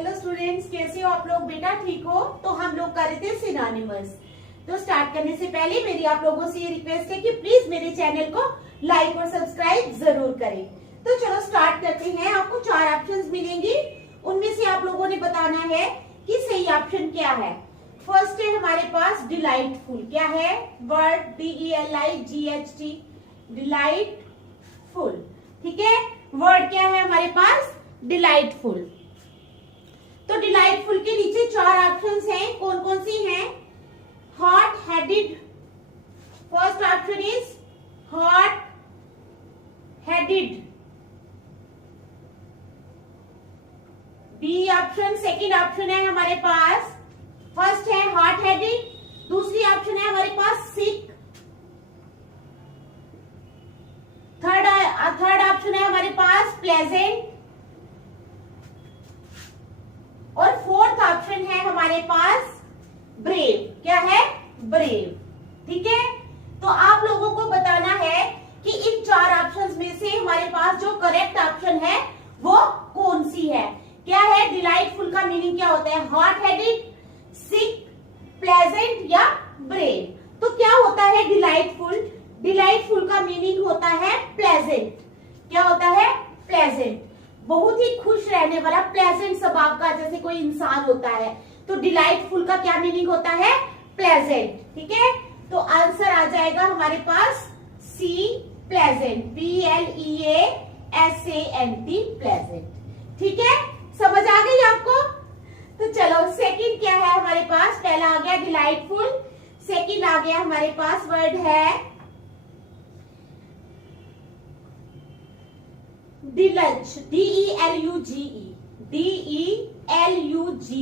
Hello students, कैसे हो आप लोग? बेटा ठीक हो? तो हम लोग कर रहे थे सिनोनिमस। तो स्टार्ट करने से पहले मेरी आप लोगों से ये रिक्वेस्ट है कि प्लीज मेरे चैनल को लाइक और सब्सक्राइब जरूर करें। तो चलो स्टार्ट करते हैं। आपको 4 ऑप्शंस मिलेंगे, उनमें से आप लोगों ने बताना है कि सही ऑप्शन क्या है। फर्स्ट है हमारे पास डिलाइटफुल। क्या है? Word DELIGHT, delightful. ठीक है, वर्ड क्या है हमारे पास? डिलाइटफुल। तो डिलाइटफुल के नीचे 4 ऑप्शंस हैं। कौन कौन सी हैं? Hot headed, first option is hot headed. B option second option है हमारे पास। फर्स्ट है हॉट हेडेड, दूसरी ऑप्शन है हमारे पास सिक, थर्ड ऑप्शन है हमारे पास प्लेजेंट, और फोर्थ ऑप्शन है हमारे पास ब्रेव। क्या है? ब्रेव। ठीक है, तो आप लोगों को बताना है कि इन 4 ऑप्शंस में से हमारे पास जो करेक्ट ऑप्शन है वो कौन सी है। क्या है? डिलाइटफुल का मीनिंग क्या होता है? हॉट हेडेड, सिक, प्लेजेंट या ब्रेव। तो क्या होता है डिलाइटफुल? डिलाइटफुल का मीनिंग होता है प्लेजेंट। क्या होता है? प्लेजेंट, बहुत ही खुश रहने वाला, प्लेजेंट स्वभाव का जैसे कोई इंसान होता है। तो डिलाइटफुल का क्या मीनिंग होता है? प्लेजेंट। ठीक है, तो आंसर आ जाएगा हमारे पास सी, प्लेजेंट, PLEASANT, प्लेजेंट। ठीक है, समझ आ गई आपको? तो चलो सेकंड क्या है हमारे पास? पहला आ गया डिलाइटफुल, सेकंड आ गया हमारे पास वर्ड है डिलंच, DELUGE, DELUGE।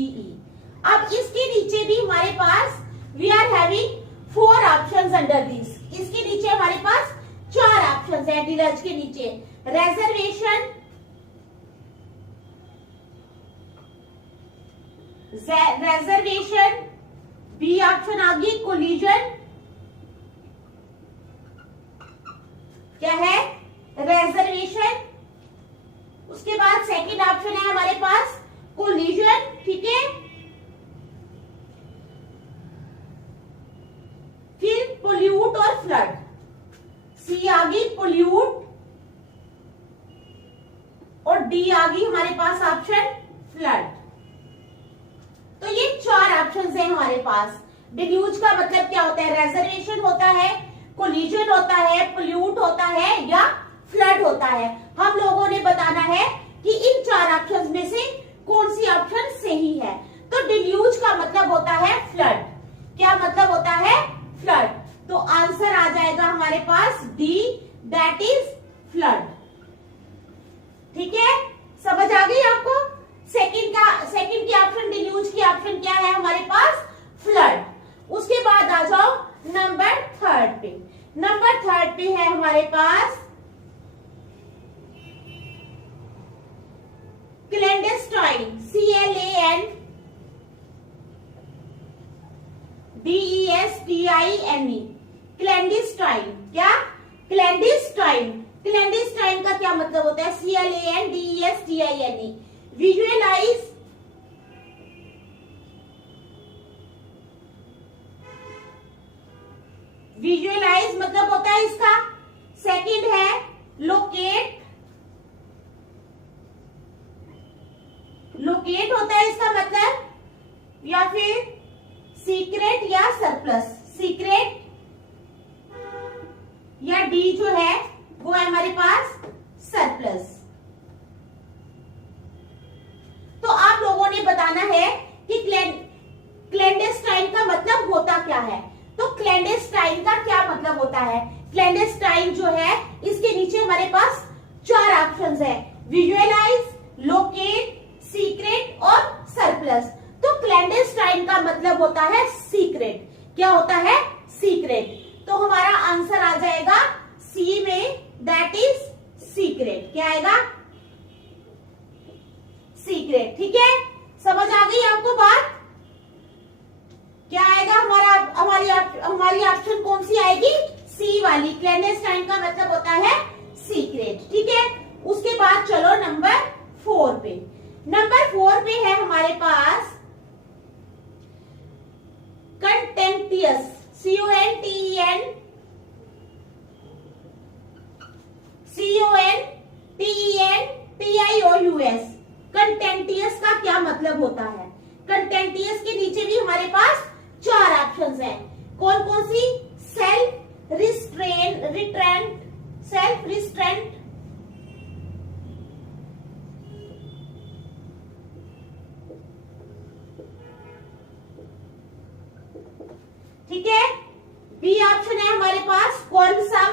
अब इसके नीचे भी हमारे पास we are having 4 options under this. इसके नीचे हमारे पास 4 ऑप्शंस है डिलंच के नीचे। रेजर्वेशन, रेजर्वेशन, बी ऑप्शन आ गई कोलिजन। क्या है? रेजर्वेशन। उसके बाद सेकंड ऑप्शन है हमारे पास कोलिजन। ठीक है, फिर पोल्यूट और फ्लड। सी आ गई पोल्यूट, और डी आ गई हमारे पास ऑप्शन फ्लड। तो ये 4 ऑप्शंस हैं हमारे पास। डिल्यूज का मतलब क्या होता है? रेजर्वेशन होता है, कोलिजन होता है, पोल्यूट होता है या फ्लड होता है। हम लोगों ने बताना है कि इन 4 ऑप्शंस में से कौन सी ऑप्शन सही है। तो डिल्यूज का मतलब होता है फ्लड। क्या मतलब होता है? फ्लड। तो आंसर आ जाएगा हमारे पास डी, दैट इज फ्लड। ठीक है, समझ आ गई आपको? सेकंड की ऑप्शन डिल्यूज की ऑप्शन क्या है हमारे पास? फ्लड। उसके बाद आ जाओ नंबर 3 पे। नंबर 3 पे है हमारे पास क्लैंडेस्टाइन, CLANDESTINE, क्लैंडेस्टाइन। क्या? क्लैंडेस्टाइन। क्लैंडेस्टाइन का क्या मतलब होता है? CLANDESTINE। विजुअलाइज, विजुअलाइज मतलब होता है इसका। सेकंड है लोकेट, लोकेट होता है इसका मतलब, या फिर सीक्रेट या सरप्लस। सीक्रेट या डी जो है वो है हमारे पास सरप्लस। तो आप लोगों ने बताना है कि क्लैंडेस्टाइन का मतलब होता क्या है। तो क्लैंडेस्टाइन का क्या मतलब होता है? क्लैंडेस्टाइन जो है इसके नीचे हमारे पास 4 ऑप्शंस है, विजुअलाइज, लोकेट, सीक्रेट और सरप्लस। तो क्लैंडेस्टाइन का मतलब होता है सीक्रेट। क्या होता है? सीक्रेट। तो हमारा आंसर आ जाएगा सी में, दैट इज सीक्रेट। क्या आएगा? सीक्रेट। ठीक है, समझ आ गई आपको बात? क्या आएगा हमारी ऑप्शन कौन सी आएगी? सी वाली। क्लैंडेस्टाइन का मतलब होता है सीक्रेट। ठीक है, उसके बाद चलो नंबर 4 पे। नंबर नंबर 4 पे है हमारे पास कंटेंटियस, CONTENTIOUS। कंटेंटियस का क्या मतलब होता है? कंटेंटियस के नीचे भी हमारे पास 4 ऑप्शंस हैं। कौन कौन सी? सेल्फ रिस्ट्रेंट, ठीक है। बी ऑप्शन है हमारे पास क्वालिसम,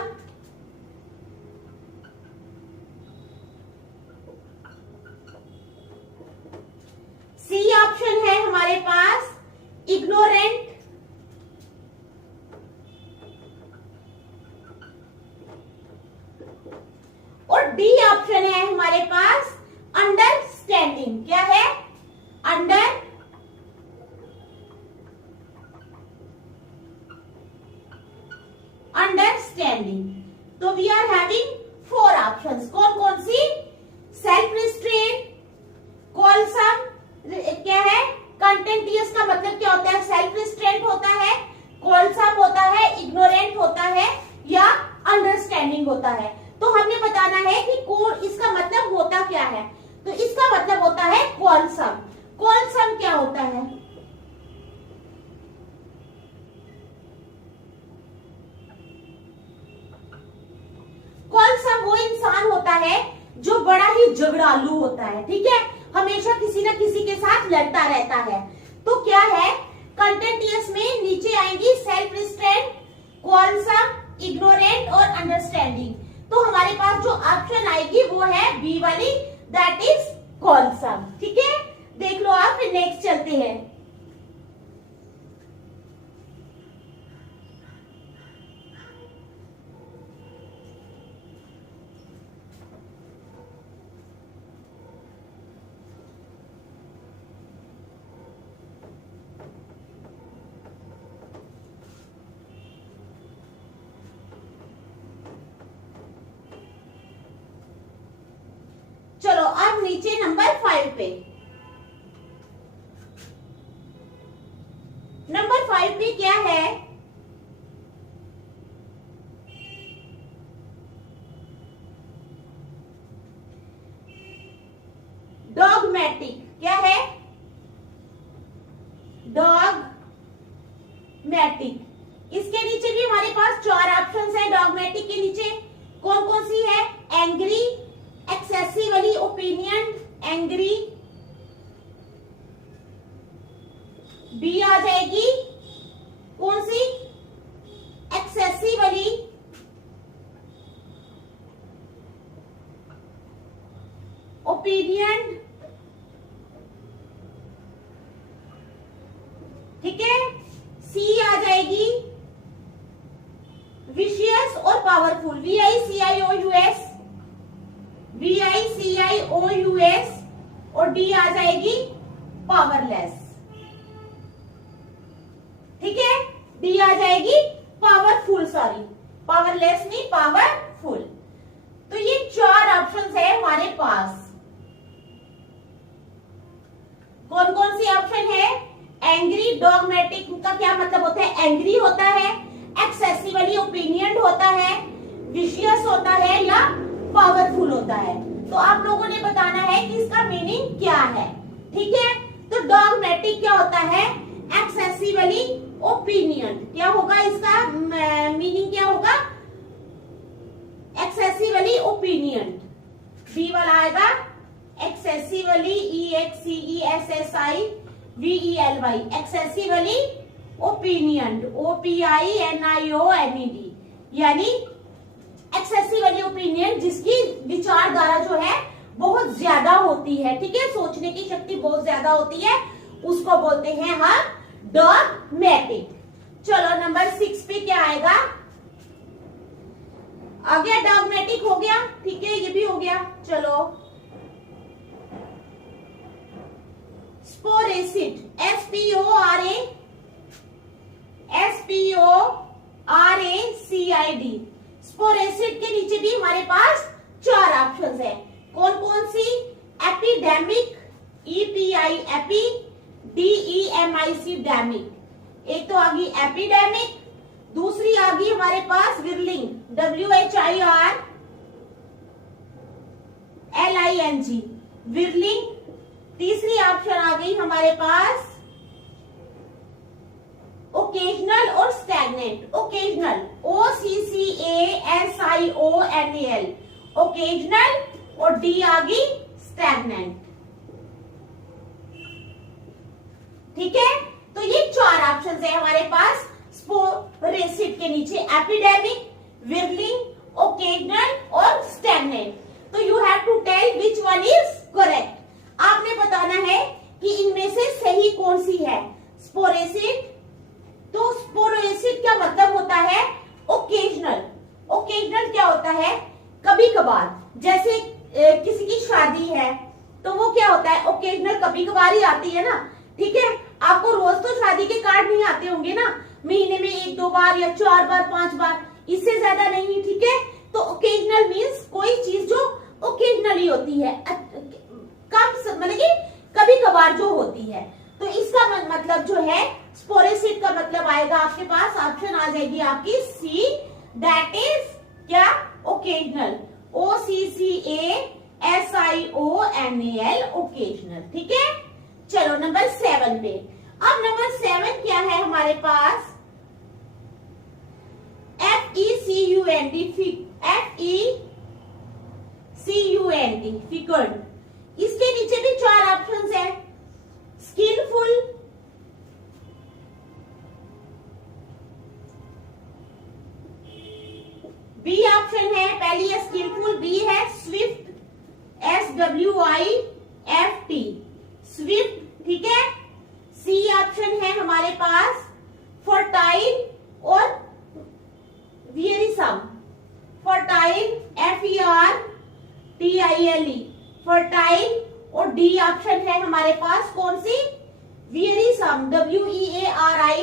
सी ऑप्शन है हमारे पास इग्नोरेंट, और डी ऑप्शन है हमारे पास अंडरस्टैंडिंग। क्या है? अंडरस्टैंडिंग। तो वी आर हैविंग 4 ऑप्शंस। कौन कौन सी? सेल्फ रिस्ट्रेंट, क्वालिसम, क्या है? कंटेंटियस का मतलब क्या होता है? सेल्फ रिस्ट्रेंट होता है, क्वालिसम होता है, इग्नोरेंट होता है, या अंडरस्टैंडिंग होता है। तो हमने बताना है कि इसका मतलब होता क्या है। तो इसका मतलब होता है क्वालिसम। क्वालिसम क्या होता है? क्वालिसम वो इंसान होता है जो बड़ा ही झगड़ालू होता है, ठीक है, हमेशा किसी न किसी के साथ लड़ता रहता है। तो क्या है? कंटेंटियस में नीचे आएंगी सेल्फ रिस्ट्रेंट, क्वालिसम, इग्नोरेंट और अंडरस्टैंडिंग। तो हमारे पास जो ऑप्शन आएगी वो है बी वाली, दैट इज क्वालिसम। ठीक है, देख लो आप। फिर नेक्स्ट चलते हैं। चलो अब नीचे नंबर 5 पे। नंबर 5 पे क्या है? डॉगमेटिक। क्या है? डॉगमेटिक। इसके नीचे भी हमारे पास 4 ऑप्शंस है। डॉगमेटिक के नीचे कौन कौन सी है? Angry, excessively opinion, angry, B आ जाएगी कौन सी? एक्सेसिवली ओपिनियन, ठीक है। सी आ जाएगी विशियस और पावरफुल, VICIOUS, VICIOUS, और डी आ जाएगी पावरलेस। ठीक है, डी आ जाएगी पावरफुल, सॉरी पावरलेस नहीं, पावरफुल। तो ये 4 ऑप्शंस है हमारे पास। कौन कौन सी ऑप्शन है? एंग्री, डॉगमेटिक का क्या मतलब होता है? एंग्री होता है, एक्सेसिवली ओपिनियन होता है, विशियस होता है, या पावरफुल होता है। तो आप लोगों ने बताना है कि इसका मीनिंग क्या है। ठीक है, तो डॉगमेटिक क्या होता है? Excessively opinion. क्या होगा इसका मीनिंग? क्या होगा? Excessively opinion. बी वाला आएगा excessively, EXCESSIVELY, excessively opinion, OPINIONED, यानी एक्सेसिवली ओपिनियन जिसकी विचारधारा जो है बहुत ज्यादा होती है। ठीक है, सोचने की शक्ति बहुत ज्यादा होती है, उसको बोलते हैं हम डॉगमेटिक। चलो नंबर 6 पे क्या आएगा? आ गया, डॉगमेटिक हो गया। ठीक है, ये भी हो गया। चलो स्पोरेसिड, SPORACID। स्पोरेसिड के नीचे भी हमारे पास 4 ऑप्शंस है। कौन कौन सी? Epidemic, EPI epi, DEMIC demic. एक तो आ गई एपिडेमिक, दूसरी आ गई हमारे पास विरलिंग, WHIRLING विरलिंग। तीसरी ऑप्शन आ गई हमारे पास ओकेजनल और स्टैग्नेंट। ओकेजनल OCCASIONAL ओकेजनल, और डी आ गई स्टैग्नेंट। ठीक है, तो ये 4 ऑप्शन है हमारे पास स्पोरेसिड के नीचे, एपिडेमिक, विरलिंग, ओकेजनल और स्टैग्नेंट। तो you have to tell which one is correct. आपने बताना है कि इनमें से सही कौन सी है। स्पोरेसिड, तो स्पोरेसिड क्या मतलब होता है? ओकेजनल। ओकेजनल क्या होता है? कभी कभार, जैसे किसी की शादी है तो वो क्या होता है? ओकेजनल, कभी कभार ही आती है ना। ठीक है, आपको रोज तो शादी के कार्ड नहीं आते होंगे ना, महीने में 1-2 बार या 4 बार 5 बार, इससे ज्यादा नहीं। ठीक है, तो ओकेजनल मीन्स कोई चीज जो ओकेजनली होती है, कम मतलब कि कभी कभार जो होती है। तो इसका मतलब जो है स्पोरेसिड का मतलब आएगा आपके पास, ऑप्शन आ जाएगी आपकी सी, दैट इज क्या? Occasional, OCCASIONAL occasional. ठीक है, चलो नंबर 7 पे। अब नंबर 7 क्या है हमारे पास? FECUNT फिकंड। इसके नीचे भी 4 ऑप्शंस है। स्किलफुल, बी ऑप्शन है, पहली है स्किलफुल, बी है स्विफ्ट, SWIFT स्विफ्ट। ठीक है, सी ऑप्शन है हमारे पास फर्टाइल और वियरिसम, फर्टाइल FERTILE फर्टाइल, और डी ऑप्शन है हमारे पास कौन सी? वियरिसम, WEARI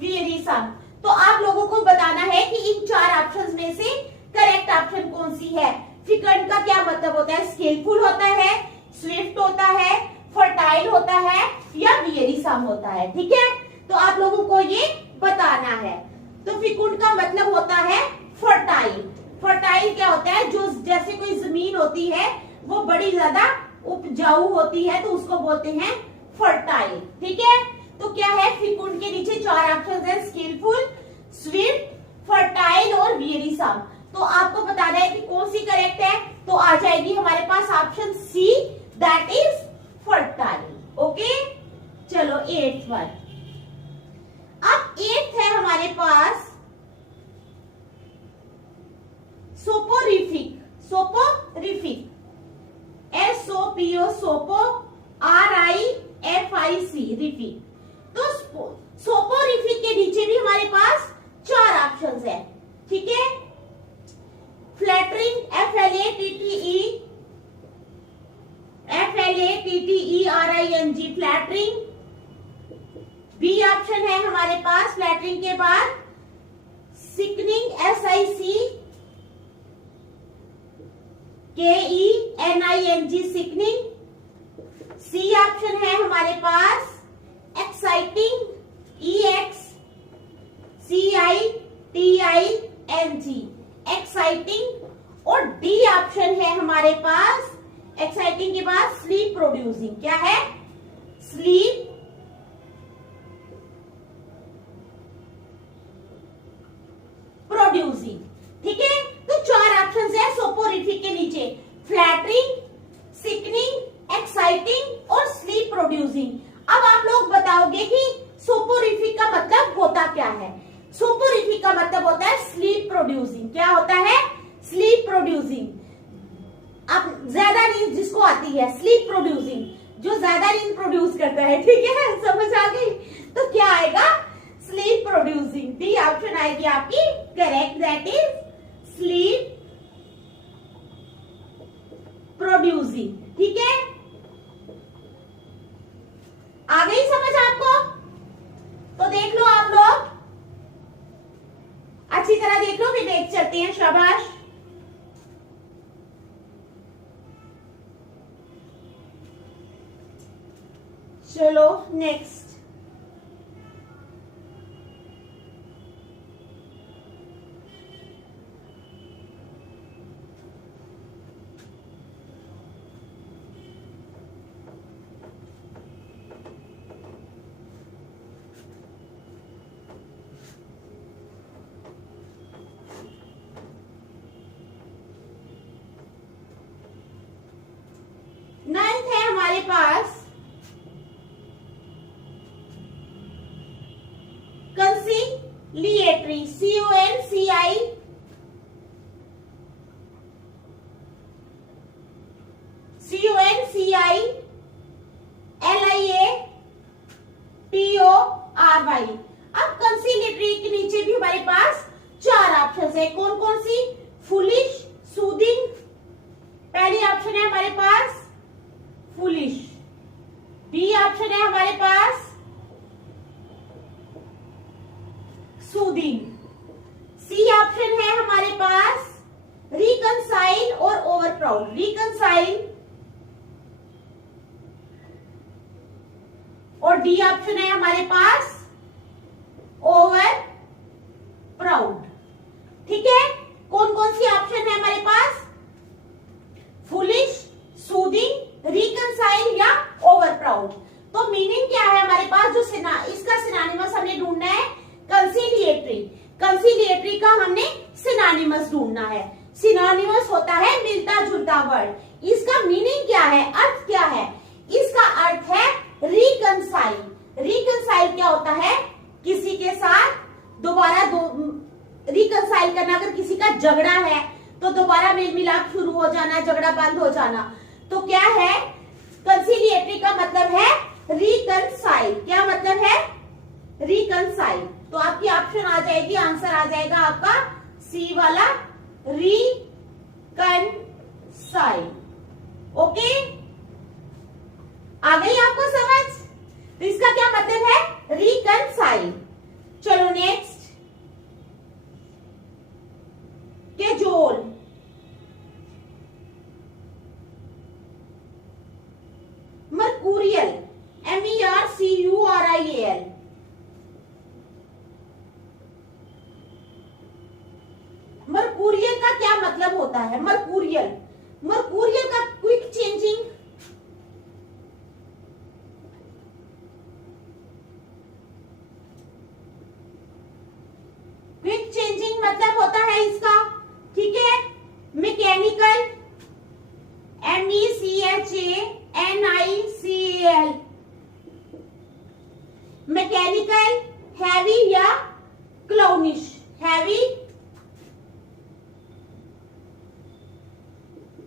वियरिसम। तो आप लोगों को बताना है कि इन 4 ऑप्शंस में से करेक्ट ऑप्शन कौन सी है। फिकंड का क्या मतलब होता है? स्किलफुल होता है, स्विफ्ट होता है, फर्टाइल होता है, या वियरिसम होता है। ठीक है, तो आप लोगों को ये बताना है। तो फिकुंड का मतलब होता है फर्टाइल। फर्टाइल क्या होता है? जो जैसे कोई जमीन होती है वो बड़ी ज्यादा उपजाऊ होती है, तो उसको बोलते हैं फर्टाइल। ठीक है, तो क्या है? फिकुंड के नीचे 4 ऑप्शन है, स्किलफुल, स्विफ्ट, फर्टाइल और वियरिसम। तो आपको बताना है कि कौन सी करेक्ट है। तो आ जाएगी हमारे पास option C, that is fertile. Okay, चलो 8th वन। अब 8th है हमारे पास सोपोरिफिक। सोपोरिफिक, SOPO सोपो, RIFIC रिफिक। तो सोपोरिफिक के नीचे भी हमारे पास 4 ऑप्शंस है। ठीक है, flattering, FLATTERING flattering. B option है हमारे पास फ्लैटरिंग के बाद sickening, SICKENING sickening. C option है हमारे पास एक्साइटिंग, EXCITING एक्साइटिंग, और डी ऑप्शन है हमारे पास एक्साइटिंग के बाद स्लीप प्रोड्यूसिंग। क्या है? Sleep producing. ठीक है, तो 4 ऑप्शन है सोपोरिफिक के नीचे, फ्लैटरिंग, सिकनिंग, एक्साइटिंग और स्लीप प्रोड्यूसिंग। अब आप लोग बताओगे कि सोपोरिफिक का मतलब होता क्या है? सोपोरिफिक का मतलब होता है स्लीप प्रोड्यूसिंग। क्या होता है? Sleep producing. अब ज्यादा नींद जिसको आती है, स्लीप प्रोड्यूसिंग, जो ज्यादा नींद प्रोड्यूस करता है। ठीक है, समझ आ गई? तो क्या आएगा? Sleep producing. डी ऑप्शन आएगी आपकी correct, that is sleep producing. ठीक है, आ गई समझ आपको? तो देख लो आप लोग, अच्छी तरह देख लो, फिर देख चलते हैं। शाबाश। चलो नेक्स्ट। नाइन्थ है हमारे पास कंसीलिएटरी, CONCILIATORY। अब कंसीलिएटरी के नीचे भी हमारे पास चार ऑप्शन है। कौन कौन सी? Foolish, soothing. पहली ऑप्शन है हमारे पास फुलिश। बी ऑप्शन है हमारे पास सूदिंग। सी ऑप्शन है हमारे पास रिकंसाइल और ओवर प्राउड। रिकंसाइल। और डी ऑप्शन है हमारे पास ओवर प्राउड। ठीक है, कौन कौन सी ऑप्शन है हमारे पास? फुलिश, सूदिंग, रिकंसाइल या ओवर प्राउड। तो मीनिंग क्या है हमारे पास? जो इसका सिनोनिमस हमने ढूंढना है कंसीलिएटरी। कंसीलिएटरी का हमने सिनोनिमस ढूंढना है। सिनोनिमस होता है मिलता जुलता वर्ड। इसका मीनिंग क्या है? अर्थ क्या है? इसका अर्थ है रिकंसाइल। रिकंसाइल क्या होता है? किसी के साथ दोबारा रिकंसाइल करना। अगर किसी का झगड़ा है तो दोबारा मेल मिलाप शुरू हो जाना, झगड़ा बंद हो जाना। तो क्या है? कंसीलिएटरी का मतलब है रिकंसाइल। क्या मतलब है? रिकंसाइल। तो आपकी ऑप्शन आ जाएगी, आंसर आ जाएगा आपका सी वाला, रिकंसाइल। ओके, आ गई आपको समझ? तो इसका क्या मतलब है? रिकंसाइल। चलो नेक्स्ट, कैजोल। मर्कूरियल, MERCURIAL। मर्कूरियल का क्या मतलब होता है? मर्कूरियल, मर्कूरियल का क्विक चेंजिंग। क्विक चेंजिंग मतलब होता है इसका, ठीक है, मैकेनिकल, MECHANICAL। मैकेनिकल, हैवी या क्लाउनिश। हैवी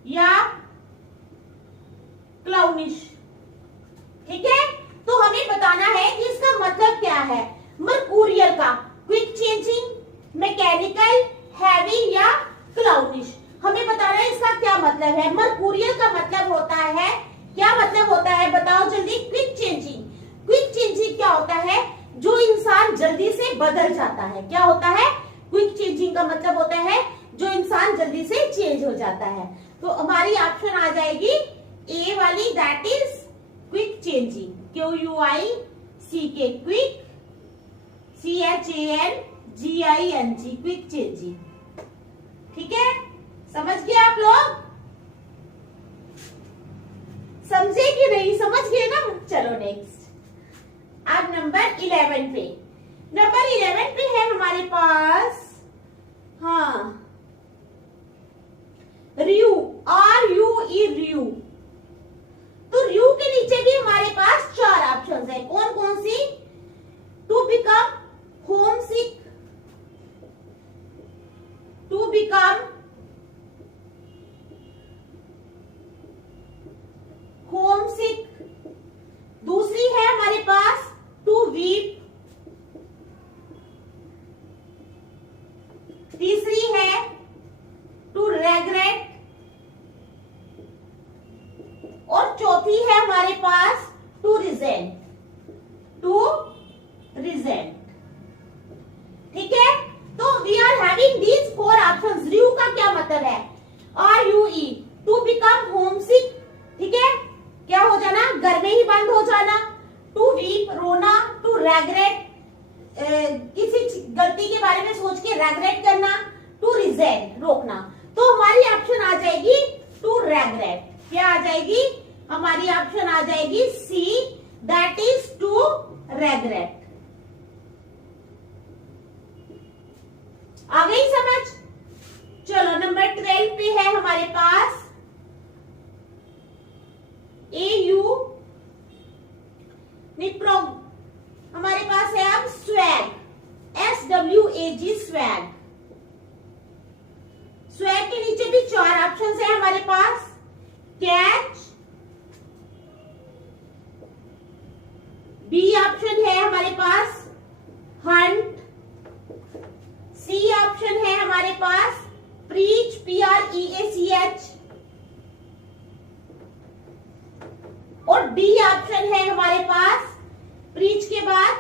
या क्लाउनिश। ठीक है, तो हमें बताना है कि इसका मतलब क्या है। मर्कूरियल का क्विक चेंजिंग, मैकेनिकल, हैवी या क्लाउनिश। हमें बताना है इसका क्या मतलब है। मर्कूरियल का मतलब होता है, क्या मतलब होता है बताओ जल्दी? Quick changing. क्विक चेंजिंग क्या होता है? जो इंसान जल्दी से बदल जाता है। क्या होता है? क्विक चेंजिंग का मतलब होता है जो इंसान जल्दी से चेंज हो जाता है। तो हमारी ऑप्शन आ जाएगी ए वाली, that is quick changing. QUICK, quick, CHANGING, quick changing. ठीक है, समझ गए आप लोग? समझे कि नहीं? समझ गए ना? चलो नेक्स्ट, अब नंबर 11 पे। नंबर 11 पे है हमारे पास, हाँ, RUE, RUE, RUE। तो RUE के नीचे भी हमारे पास चार ऑप्शंस है। कौन कौन सी? To become homesick, to become homesick. दूसरी है हमारे पास टू वीप। तीसरी है टू रेग्रेट। और चौथी है हमारे पास टू रिजेंट। To resent. ठीक है, तो we are having these four options. RUE का क्या मतलब है? RUE, to become homesick. ठीक है, क्या हो जाना? घर में ही बंद हो जाना। रेग्रेट, किसी गलती के बारे में सोच के रेग्रेट करना, टू रिजेंट रोकना। तो हमारी ऑप्शन आ जाएगी टू रेग्रेट। क्या आ जाएगी? हमारी ऑप्शन आ जाएगी सी, दैट इज टू रेग्रेट। आ गई समझ? चलो नंबर 12 पे है हमारे पास AU, हमारे पास है अब स्वैग, SWAG स्वैग। स्वैग के नीचे भी 4 ऑप्शंस है हमारे पास। कैच, बी ऑप्शन है हमारे पास हंट, सी ऑप्शन है हमारे पास प्रीच, PREACH, और डी ऑप्शन है हमारे पास प्रीच के बाद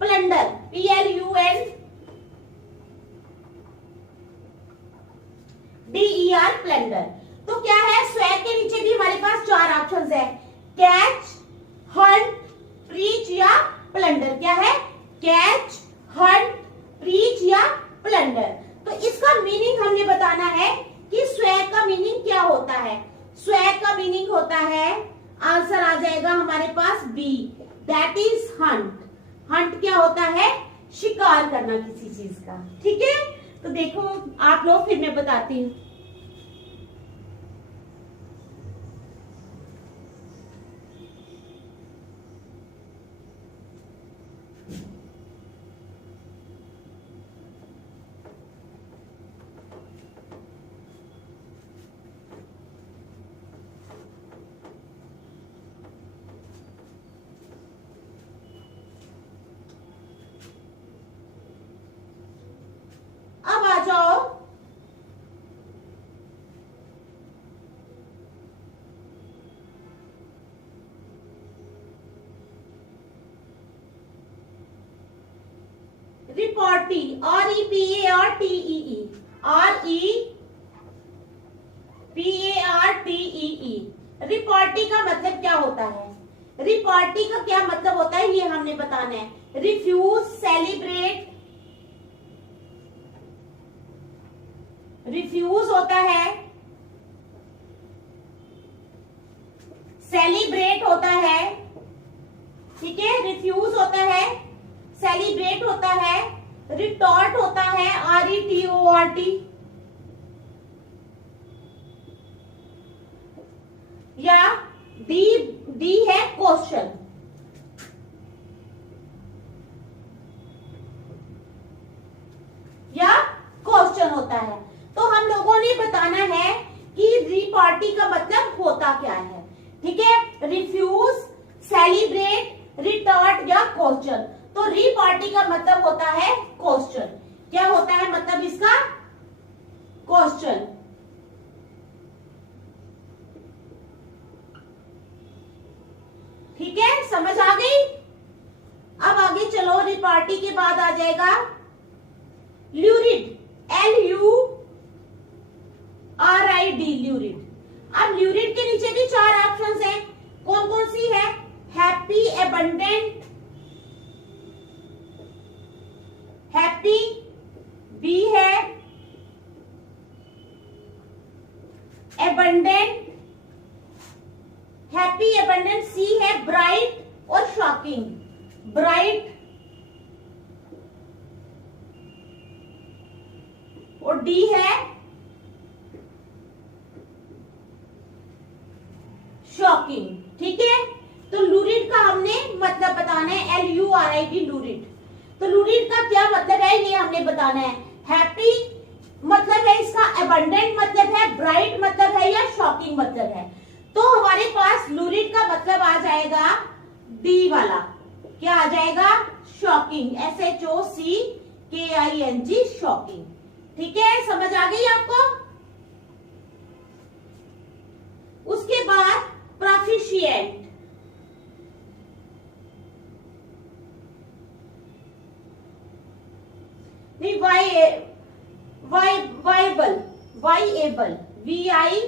प्लंडर, PLUNDER, प्लंडर। तो क्या है? स्वैग के नीचे भी हमारे पास 4 ऑप्शंस है, कैच, हंट, प्रीच या प्लंडर। क्या है? कैच, हंट, प्रीच या प्लंडर। तो इसका मीनिंग हमने बताना है कि स्वैग का मीनिंग क्या होता है। स्वैग का मीनिंग होता है, आंसर आ जाएगा हमारे पास B, that is hunt. Hunt क्या होता है? शिकार करना किसी चीज का। ठीक है, तो देखो आप लोग, फिर मैं बताती हूँ। अब आ जाओ रिपोर्टी, REPARTEE, REPARTEE। रिपोर्टी का मतलब क्या होता है? रिपोर्टी का क्या मतलब होता है ये हमने बताना है। रिफ्यूज, सेलिब्रेट, रिफ्यूज होता है, सेलिब्रेट होता है, ठीक है, रिफ्यूज होता है, सेलिब्रेट होता है, रिटॉर्ट होता है, RETORT, या डी है क्वेश्चन। या क्वेश्चन होता है। तो हम लोगों ने बताना है कि रिपार्टी का मतलब होता क्या है। ठीक है, रिफ्यूज, सेलिब्रेट, रिटॉर्ट या क्वेश्चन। तो रिपार्टी का मतलब होता है क्वेश्चन। क्या होता है मतलब इसका? क्वेश्चन। ठीक है, समझ आ गई? अब आगे चलो, रिपार्टी के बाद आ जाएगा ल्यूरिड, LURID, ल्यूरिड। अब ल्यूरिड के नीचे भी 4 ऑप्शंस हैं। कौन कौन सी है? हैप्पी, एबंडेंट, हैप्पी, बी है एबंडेंट, हैप्पी एबंडेंट, सी है ब्राइट और शॉकिंग, ब्राइट, और डी है शॉकिंग। ठीक है, तो लूरिड का हमने मतलब बताना है, LURID, लूरिड। तो लूरिड का क्या मतलब है ये हमने बताना है। हैप्पी मतलब है इसका, एबंडेंट मतलब है, ब्राइट मतलब है, या शॉकिंग मतलब है। तो हमारे पास लूरिड का मतलब आ जाएगा डी वाला। क्या आ जाएगा? Shocking, SHOCKING, shocking. ठीक है, समझ आ गई आपको? उसके बाद प्रोफिशिएंट, नहीं, वाइबल, वाइएबल, VIABLE,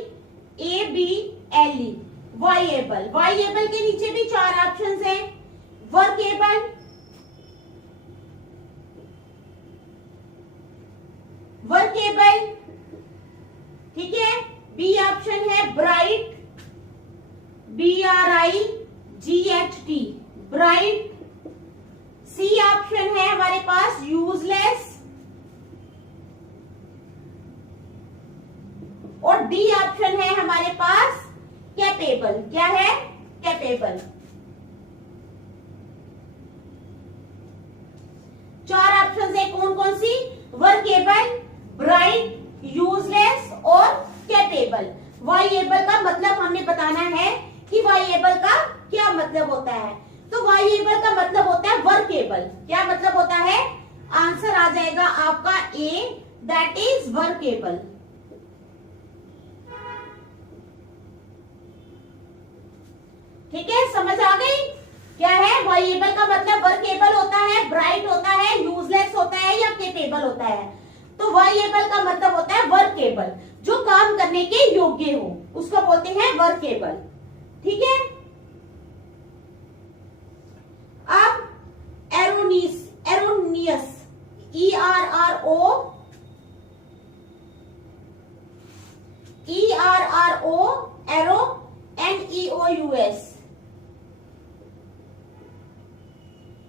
वाइएबल। वाइएबल के नीचे भी 4 ऑप्शंस हैं। वर्केबल, वर्केबल, ठीक है। बी ऑप्शन है bright, BRIGHT, bright. C option है हमारे पास यूजलेस, और डी ऑप्शन है हमारे पास कैपेबल। क्या है? कैपेबल। 4 ऑप्शन है कौन कौन सी? वर्केबल, ब्राइट, यूजलेस और कैपेबल। वाइएबल का मतलब हमने बताना है कि वाइएबल का क्या मतलब होता है। तो वाइएबल का मतलब होता है वर्केबल। क्या मतलब होता है? आंसर आ जाएगा आपका ए, दैट इज वर्केबल। ठीक है, समझ आ गई? क्या है? वाइएबल का मतलब वर्केबल होता है, ब्राइट होता है, यूजलेस होता है या कैपेबल होता है। तो वाइएबल का मतलब होता है वर्केबल, जो काम करने के योग्य हो उसको बोलते हैं वर्केबल। ठीक है। अब एरोनियस, एरो NEOUS।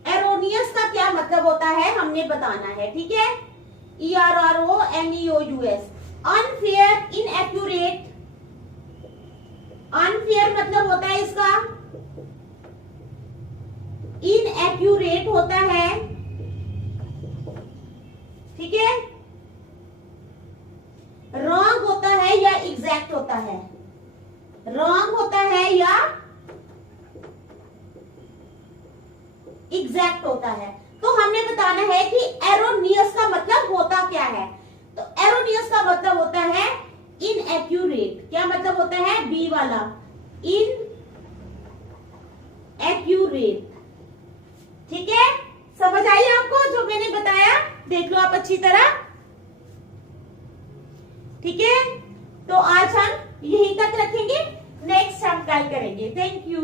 एरोनियस का क्या मतलब होता है हमने बताना है। ठीक है। ERRONEOUS, unfair, inaccurate. अनफेयर मतलब होता है इसका इनएक्यूरेट होता है। ठीक है। रॉन्ग होता है या एग्जैक्ट होता है? रॉन्ग होता है या एग्जैक्ट होता है। तो हमने बताना है कि एरोनियस का मतलब होता क्या है। तो एरोनियस का मतलब होता है इनएक्यूरेट। क्या मतलब होता है? बी वाला, इनएक्यूरेट। ठीक है, समझ आई आपको जो मैंने बताया? देख लो आप अच्छी तरह। ठीक है, तो आज हम यहीं तक रखेंगे, नेक्स्ट हम कल करेंगे। Thank you.